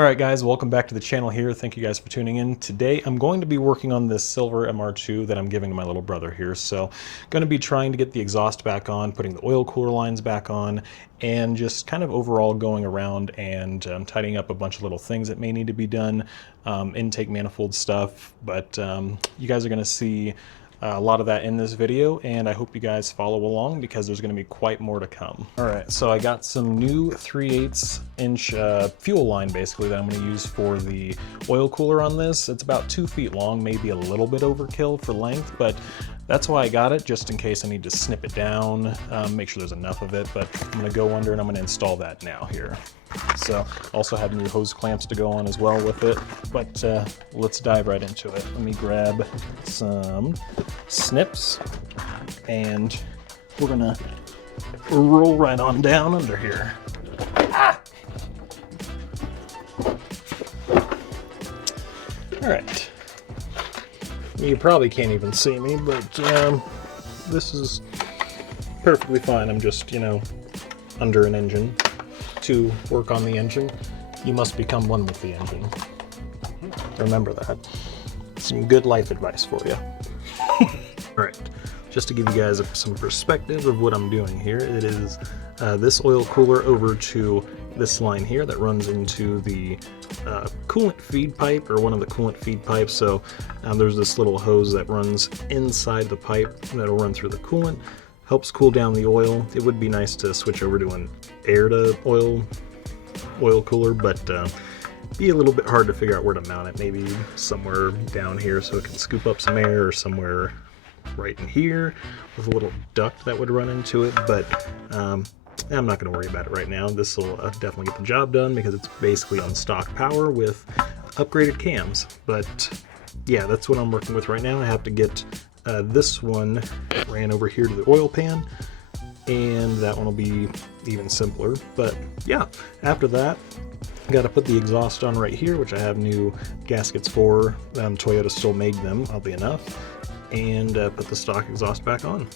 Alright guys, welcome back to the channel here. Thank you guys for tuning in. Today I'm going to be working on this silver MR2 that I'm giving to my little brother here. So going to be trying to get the exhaust back on, putting the oil cooler lines back on, and just kind of overall going around and tidying up a bunch of little things that may need to be done, intake manifold stuff. But you guys are going to see a lot of that in this video, and I hope you guys follow along because there's going to be quite more to come. Alright, so I got some new 3/8 inch fuel line basically that I'm going to use for the oil cooler on this. It's about 2 feet long, maybe a little bit overkill for length, but that's why I got it, just in case I need to snip it down, make sure there's enough of it. But I'm going to go under and I'm going to install that now here. So also have new hose clamps to go on as well with it, but let's dive right into it. Let me grab some snips and we're gonna roll right on down under here. All right, you probably can't even see me, but this is perfectly fine. I'm just, under an engine. To work on the engine, you must become one with the engine. Remember that. Some good life advice for you. Alright, just to give you guys some perspective of what I'm doing here, it is this oil cooler over to this line here that runs into the coolant feed pipe, or one of the coolant feed pipes. So there's this little hose that runs inside the pipe that'll run through the coolant. Helps cool down the oil. It would be nice to switch over to an air to oil cooler, but be a little bit hard to figure out where to mount it. Maybe somewhere down here so it can scoop up some air, or somewhere right in here with a little duct that would run into it. But I'm not going to worry about it right now. This will definitely get the job done because it's basically on stock power with upgraded cams. But yeah, that's what I'm working with right now. I have to get this one ran over here to the oil pan, and that one will be even simpler. But yeah, after that, got to put the exhaust on right here, which I have new gaskets for. Toyota still made them, oddly enough, and put the stock exhaust back on.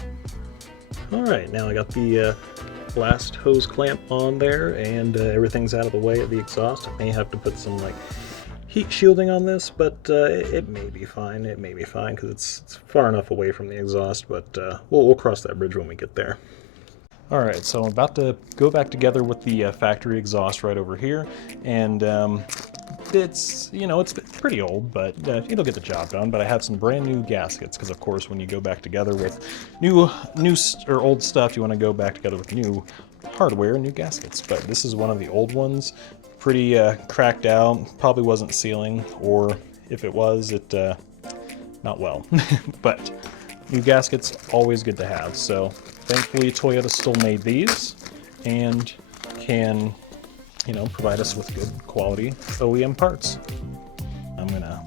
Alright, now I got the last hose clamp on there, and everything's out of the way of the exhaust. I may have to put some heat shielding on this, but it may be fine. It may be fine because it's far enough away from the exhaust, but we'll cross that bridge when we get there. Alright, so I'm about to go back together with the factory exhaust right over here, and it's pretty old, but it'll get the job done. But I have some brand new gaskets because, of course, when you go back together with new or old stuff, you want to go back together with new hardware, new gaskets. But this is one of the old ones. Pretty cracked out, probably wasn't sealing, or if it was, not well. But new gaskets, always good to have. So thankfully Toyota still made these and can, provide us with good quality OEM parts. I'm gonna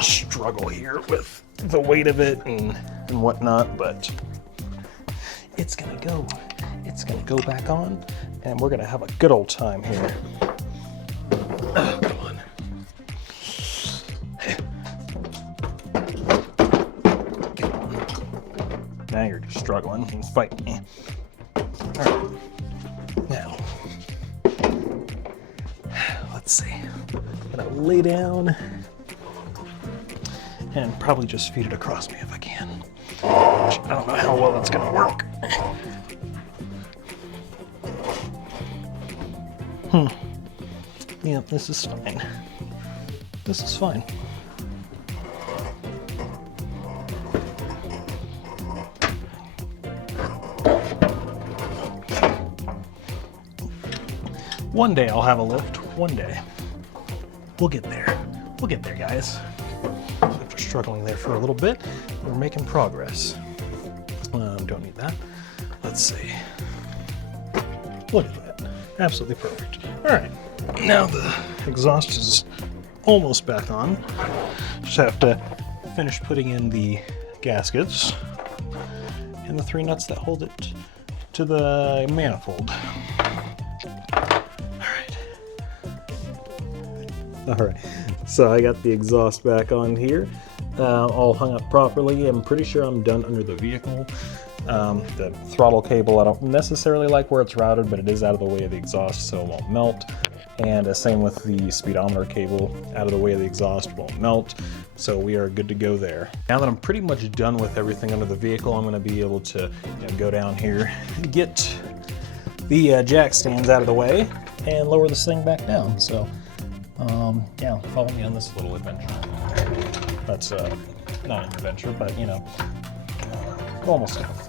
struggle here with the weight of it and whatnot, but it's gonna go back on, and we're gonna have a good old time here. Oh, come on. Now you're just struggling and fighting me. Alright. Now, let's see. I'm gonna lay down and probably just feed it across me if I can. Which I don't know how well that's gonna work. Yeah, this is fine. This is fine. One day I'll have a lift. One day. We'll get there. We'll get there, guys. After struggling there for a little bit, we're making progress. Don't need that. Let's see. Look at that. Absolutely perfect. Alright. Now the exhaust is almost back on. Just have to finish putting in the gaskets and the 3 nuts that hold it to the manifold. Alright, so I got the exhaust back on here, all hung up properly. I'm pretty sure I'm done under the vehicle. The throttle cable, I don't necessarily like where it's routed, but it is out of the way of the exhaust, so it won't melt. And same with the speedometer cable, out of the way of the exhaust, won't melt, so we are good to go there. Now that I'm pretty much done with everything under the vehicle, I'm going to be able to go down here, get the jack stands out of the way, and lower this thing back down. So yeah, follow me on this little adventure. That's not an adventure, but you know, normal stuff.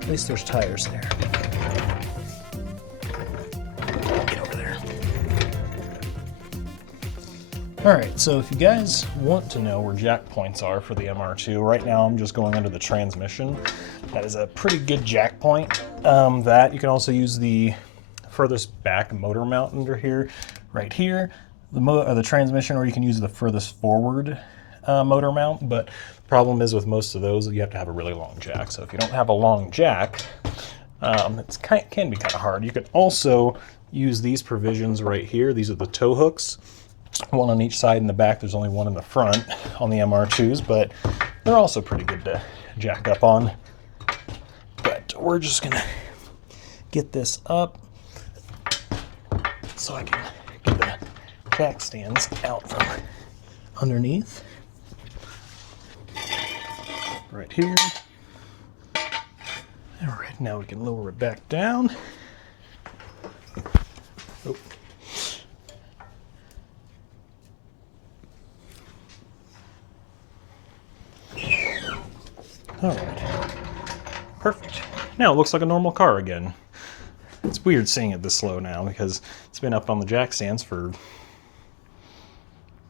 At least there's tires there. Get over there. Alright, so if you guys want to know where jack points are for the MR2, right now I'm just going under the transmission. That is a pretty good jack point. That you can also use the furthest back motor mount under here, right here, the transmission, or you can use the furthest forward motor mount, but the problem is with most of those, you have to have a really long jack. So if you don't have a long jack, it can be kind of hard. You could also use these provisions right here. These are the tow hooks, one on each side in the back. There's only one in the front on the MR2s, but they're also pretty good to jack up on. But we're just gonna get this up so I can get the jack stands out from underneath. Right here. All right, now we can lower it back down. Oh. All right, perfect. Now it looks like a normal car again. It's weird seeing it this slow now because it's been up on the jack stands for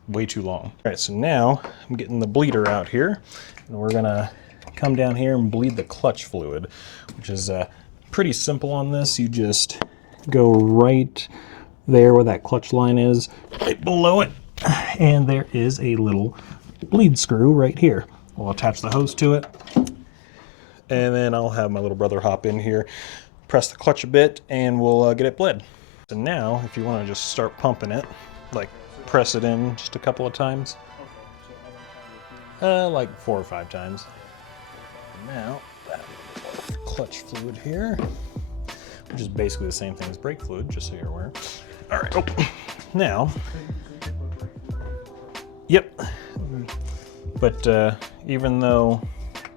way too long. All right, so now I'm getting the bleeder out here, and we're gonna come down here and bleed the clutch fluid, which is pretty simple on this. You just go right there where that clutch line is, right below it, and there is a little bleed screw right here. We'll attach the hose to it, and then I'll have my little brother hop in here, press the clutch a bit, and we'll get it bled. So now, if you want to just start pumping it, like press it in just a couple of times. Like 4 or 5 times. Now, clutch fluid here, which is basically the same thing as brake fluid, just so you're aware. All right, oh. Now, yep. But even though,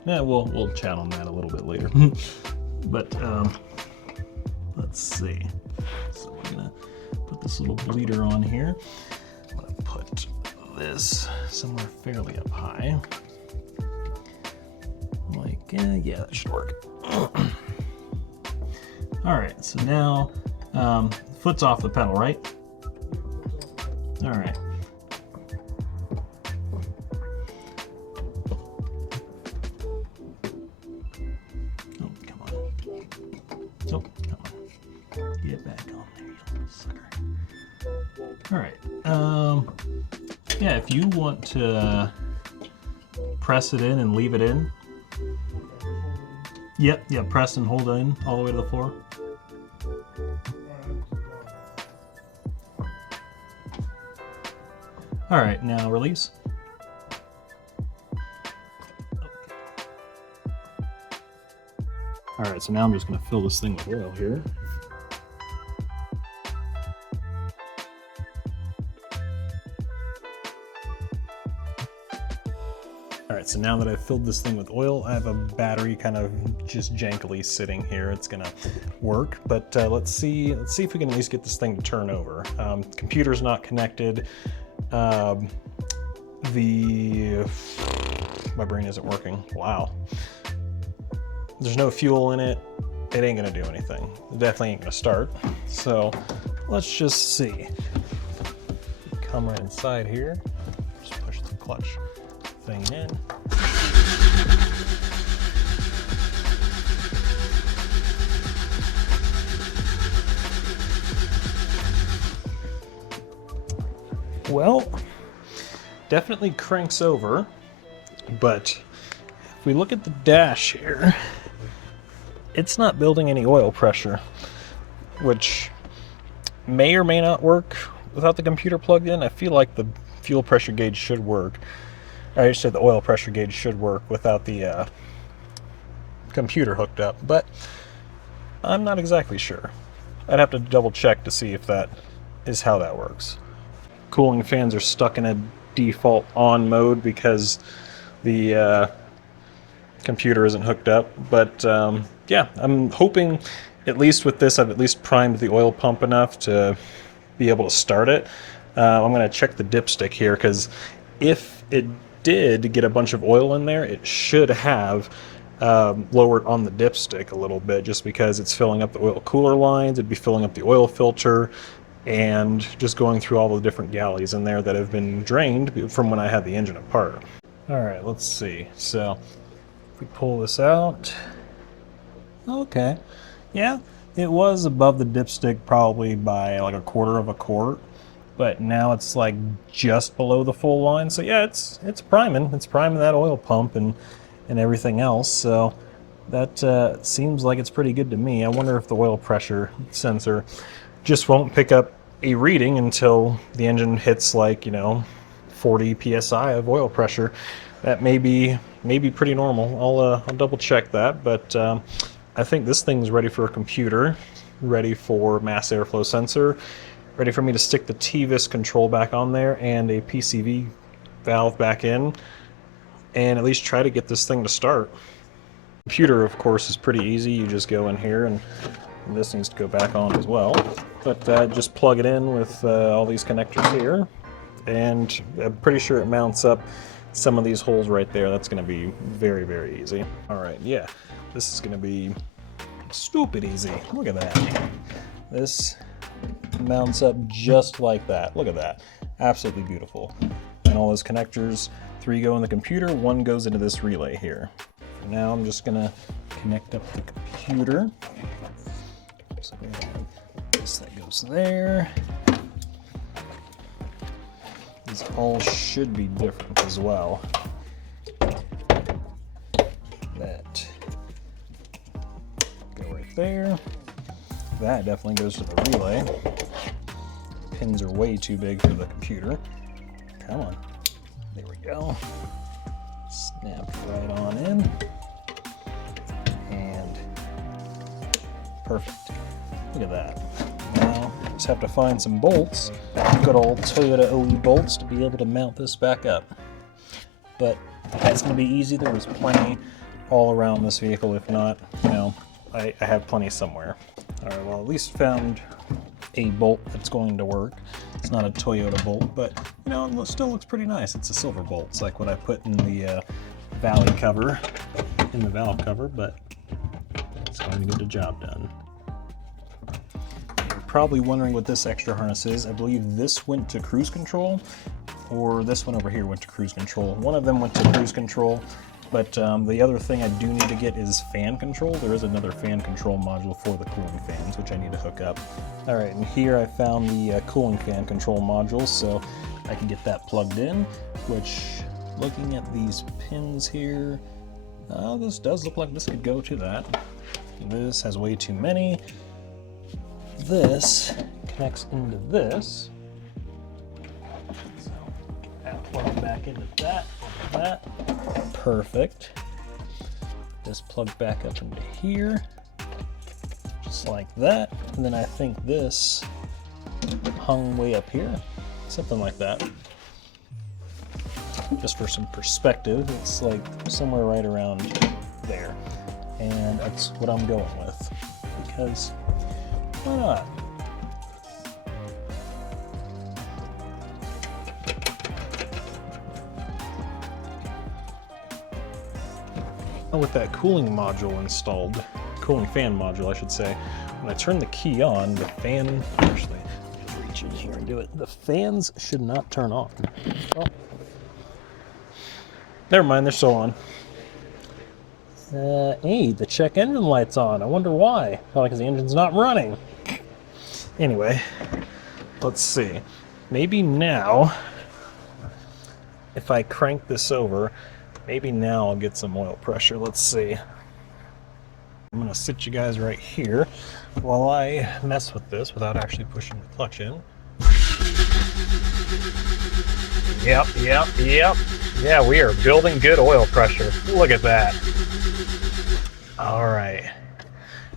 yeah, we'll chat on that a little bit later. But let's see. So we're gonna put this little bleeder on here. I'm gonna put this somewhere fairly up high. Like, yeah, that should work. All right, so now foot's off the pedal, right? All right. Oh, come on. Oh, come on. Get back on there, you little sucker. All right. Yeah, if you want to press it in and leave it in. Yep, press and hold it in all the way to the floor. All right, now release. Okay. All right, so now I'm just gonna fill this thing with oil here. All right, so now that I've filled this thing with oil, I have a battery kind of just jankily sitting here. It's gonna work, but let's see if we can at least get this thing to turn over. Computer's not connected. My brain isn't working. Wow. There's no fuel in it. It ain't gonna do anything. It definitely ain't gonna start. So let's just see. Come right inside here. Just push the clutch thing in. Well, definitely cranks over, but if we look at the dash here, it's not building any oil pressure, which may or may not work without the computer plugged in. I feel like the fuel pressure gauge should work. I said the oil pressure gauge should work without the computer hooked up, but I'm not exactly sure. I'd have to double check to see if that is how that works. Cooling fans are stuck in a default on mode because the computer isn't hooked up. But yeah, I'm hoping at least with this I've at least primed the oil pump enough to be able to start it. I'm going to check the dipstick here because if it did get a bunch of oil in there, it should have lowered on the dipstick a little bit just because it's filling up the oil cooler lines, it'd be filling up the oil filter, and just going through all the different galleys in there that have been drained from when I had the engine apart. Alright, let's see. So, if we pull this out... Okay. Yeah, it was above the dipstick probably by like 1/4 of a quart, but now it's like just below the full line. So yeah, it's priming. It's priming that oil pump and everything else. So that seems like it's pretty good to me. I wonder if the oil pressure sensor just won't pick up a reading until the engine hits like, 40 psi of oil pressure. That may be pretty normal. I'll double check that, but I think this thing's ready for a computer, ready for mass airflow sensor, ready for me to stick the TVIS control back on there and a PCV valve back in, and at least try to get this thing to start. Computer, of course, is pretty easy. You just go in here, and this needs to go back on as well. But just plug it in with all these connectors here, and I'm pretty sure it mounts up some of these holes right there. That's going to be very, very easy. All right, yeah, this is going to be stupid easy. Look at that. This mounts up just like that. Look at that. Absolutely beautiful. And all those connectors, 3 go in the computer, 1 goes into this relay here. For now, I'm just going to connect up the computer. So we have this that goes there. These all should be different as well. That go right there. That definitely goes to the relay. Pins are way too big for the computer. Come on. There we go. Snap right on in. And perfect. Look at that. Now, just have to find some bolts, good old Toyota OE bolts, to be able to mount this back up. But that's going to be easy. There was plenty all around this vehicle. If not, I have plenty somewhere. Alright, well, at least found a bolt that's going to work. It's not a Toyota bolt, but, it still looks pretty nice. It's a silver bolt. It's like what I put in the valve cover, but it's going to get the job done. You're probably wondering what this extra harness is. I believe this went to cruise control, or this one over here went to cruise control. One of them went to cruise control, but the other thing I do need to get is fan control. There is another fan control module for the cooling fans, which I need to hook up. All right, and here I found the cooling fan control module, so I can get that plugged in, which, looking at these pins here, this does look like this could go to that. This has way too many. This connects into this. So that plug back into that. Perfect. This plugged back up into here, just like that. And then I think this hung way up here, something like that. Just for some perspective, it's like somewhere right around there. And that's what I'm going with, because why not? With that cooling module installed, cooling fan module I should say, when I turn the key on, the fan, actually, just reach in here and do it, the fans should not turn on. Oh. Never mind, they're still on. Hey, the check engine light's on. I wonder why. Probably because the engine's not running. Anyway, let's see. Maybe now, if I crank this over, maybe now I'll get some oil pressure. Let's see. I'm going to sit you guys right here while I mess with this without actually pushing the clutch in. Yep. Yeah, we are building good oil pressure. Look at that. All right.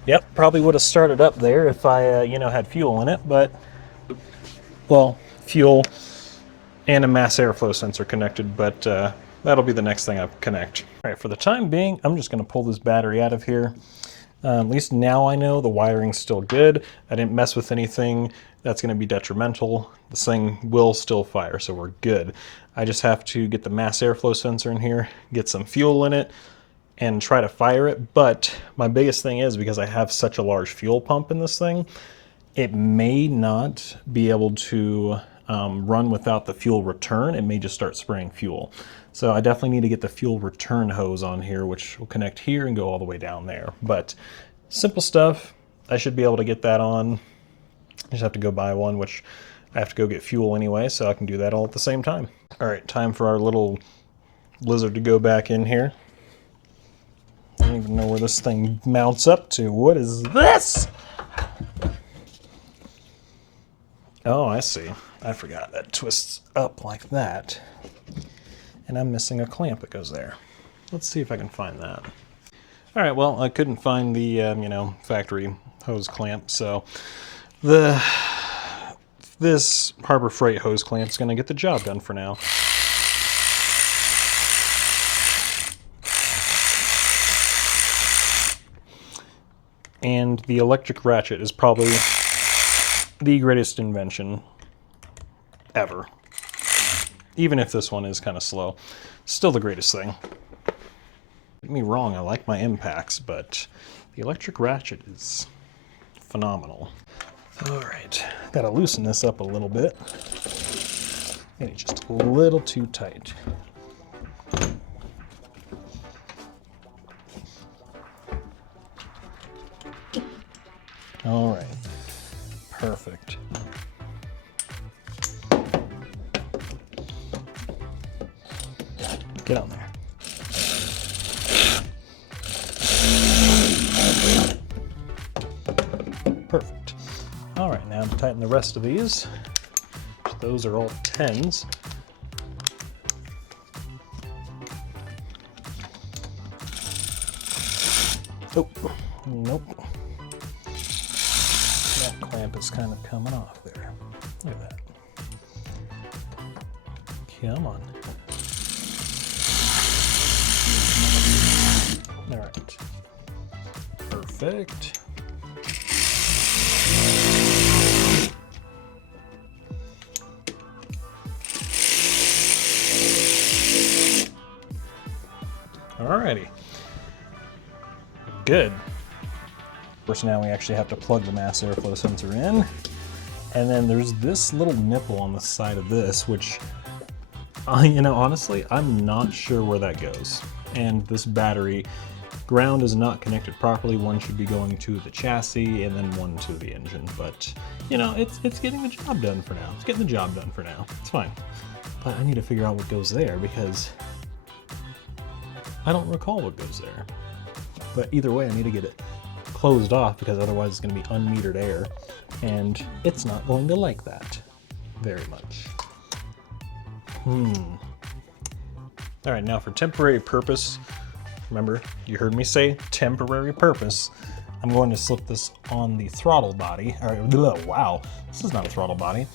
Yep, probably would have started up there if I, you know, had fuel in it, but, well, fuel and a mass airflow sensor connected, but that'll be the next thing I connect. All right, for the time being, I'm just gonna pull this battery out of here. At least now I know the wiring's still good. I didn't mess with anything that's gonna be detrimental. This thing will still fire, so we're good. I just have to get the mass airflow sensor in here, get some fuel in it, and try to fire it. But my biggest thing is, because I have such a large fuel pump in this thing, it may not be able to run without the fuel return. It may just start spraying fuel. So I definitely need to get the fuel return hose on here, which will connect here and go all the way down there. But simple stuff. I should be able to get that on. I just have to go buy one, which I have to go get fuel anyway, so I can do that all at the same time. All right, time for our little lizard to go back in here. I don't even know where this thing mounts up to. What is this? Oh, I see. I forgot that twists up like that. And I'm missing a clamp that goes there. Let's see if I can find that. All right, well, I couldn't find the, you know, factory hose clamp, so this Harbor Freight hose clamp is going to get the job done for now. And the electric ratchet is probably the greatest invention ever. Even if this one is kind of slow, still the greatest thing. Don't get me wrong, I like my impacts, but the electric ratchet is phenomenal. All right, gotta loosen this up a little bit. And it's just a little too tight. All right, perfect. Get on there. Perfect. All right, now to tighten the rest of these. Those are all 10s. Oh, nope. That clamp is kind of coming off there. Look at that. Come on. All right. Perfect. Alrighty. Good. First, now we actually have to plug the mass airflow sensor in. And then there's this little nipple on the side of this, which, you know, honestly, I'm not sure where that goes. And this battery ground is not connected properly. One should be going to the chassis and then one to the engine. But, you know, it's getting the job done for now. It's getting the job done for now. It's fine. But I need to figure out what goes there because I don't recall what goes there. But either way, I need to get it closed off because otherwise it's going to be unmetered air. And it's not going to like that very much. All right, now for temporary purpose, remember, you heard me say temporary purpose. I'm going to slip this on the throttle body. All right, wow, this is not a throttle body.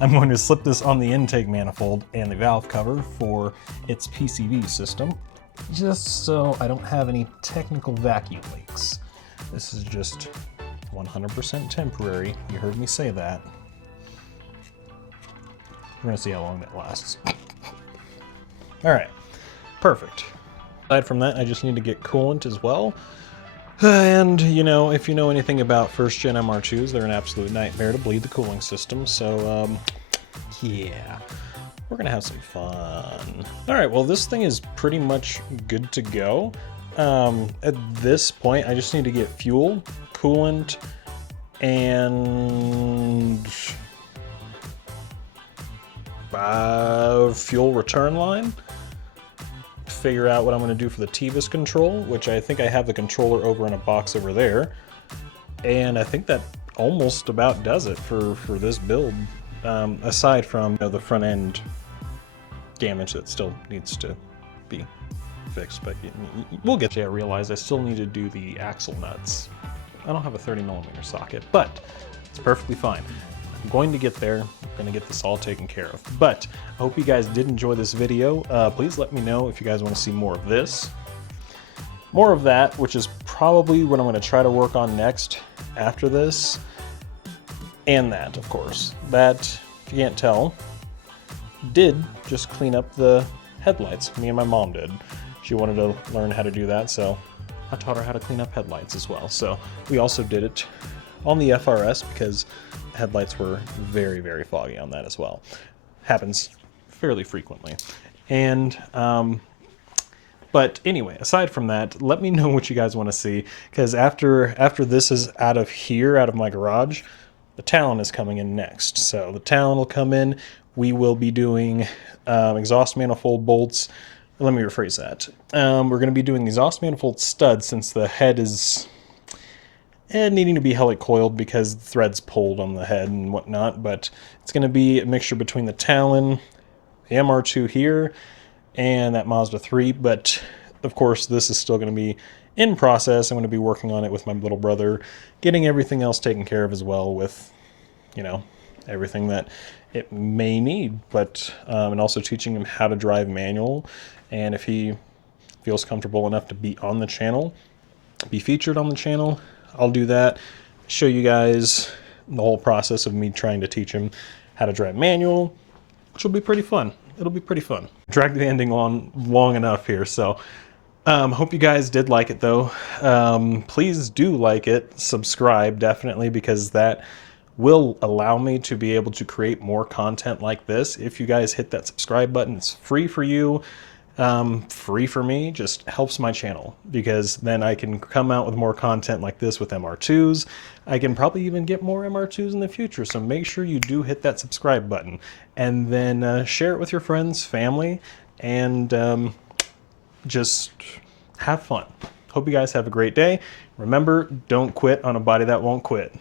I'm going to slip this on the intake manifold and the valve cover for its PCV system, just so I don't have any technical vacuum leaks. This is just 100% temporary. You heard me say that. We're gonna see how long that lasts. All right, perfect. Aside from that, I just need to get coolant as well. And, you know, if you know anything about first-gen MR2s, they're an absolute nightmare to bleed the cooling system. So, yeah, we're gonna have some fun. All right, well, this thing is pretty much good to go. At this point, I just need to get fuel, coolant, and fuel return line. Figure out what I'm going to do for the TVIS control, which I think I have the controller over in a box over there. And I think that almost about does it for this build, aside from, you know, the front end damage that still needs to be fixed, but we'll get there. I realized I still need to do the axle nuts. I don't have a 30mm socket, but it's perfectly fine. I'm going to get there. I'm going to get this all taken care of. But I hope you guys did enjoy this video. Please let me know if you guys want to see more of this. More of that, which is probably what I'm going to try to work on next after this. And that, of course. That, if you can't tell, did just clean up the headlights. Me and my mom did. She wanted to learn how to do that, so I taught her how to clean up headlights as well. So we also did it on the FRS because headlights were very, very foggy on that as well. Happens fairly frequently. And but anyway, aside from that, let me know what you guys want to see, because after this is out of here, out of my garage, the Talon is coming in next. So the Talon will come in. We will be doing exhaust manifold bolts. Let me rephrase that. We're going to be doing exhaust manifold studs, since the head is needing to be heli coiled because the thread's pulled on the head and whatnot. But it's going to be a mixture between the Talon, the MR2 here, and that Mazda 3. But of course, this is still going to be in process. I'm going to be working on it with my little brother, getting everything else taken care of as well, with, you know, everything that it may need, but and also teaching him how to drive manual. And if he feels comfortable enough to be on the channel, be featured on the channel, I'll do that. Show you guys the whole process of me trying to teach him how to drive manual, which will be pretty fun. It'll be pretty fun. Dragged the ending on long enough here, so hope you guys did like it though. Please do like it, subscribe definitely, because that will allow me to be able to create more content like this. If you guys hit that subscribe button, it's free for you, free for me, just helps my channel, because then I can come out with more content like this with MR2s. I can probably even get more MR2s in the future, so make sure you do hit that subscribe button, and then share it with your friends, family, and just have fun. Hope you guys have a great day. Remember, don't quit on a body that won't quit.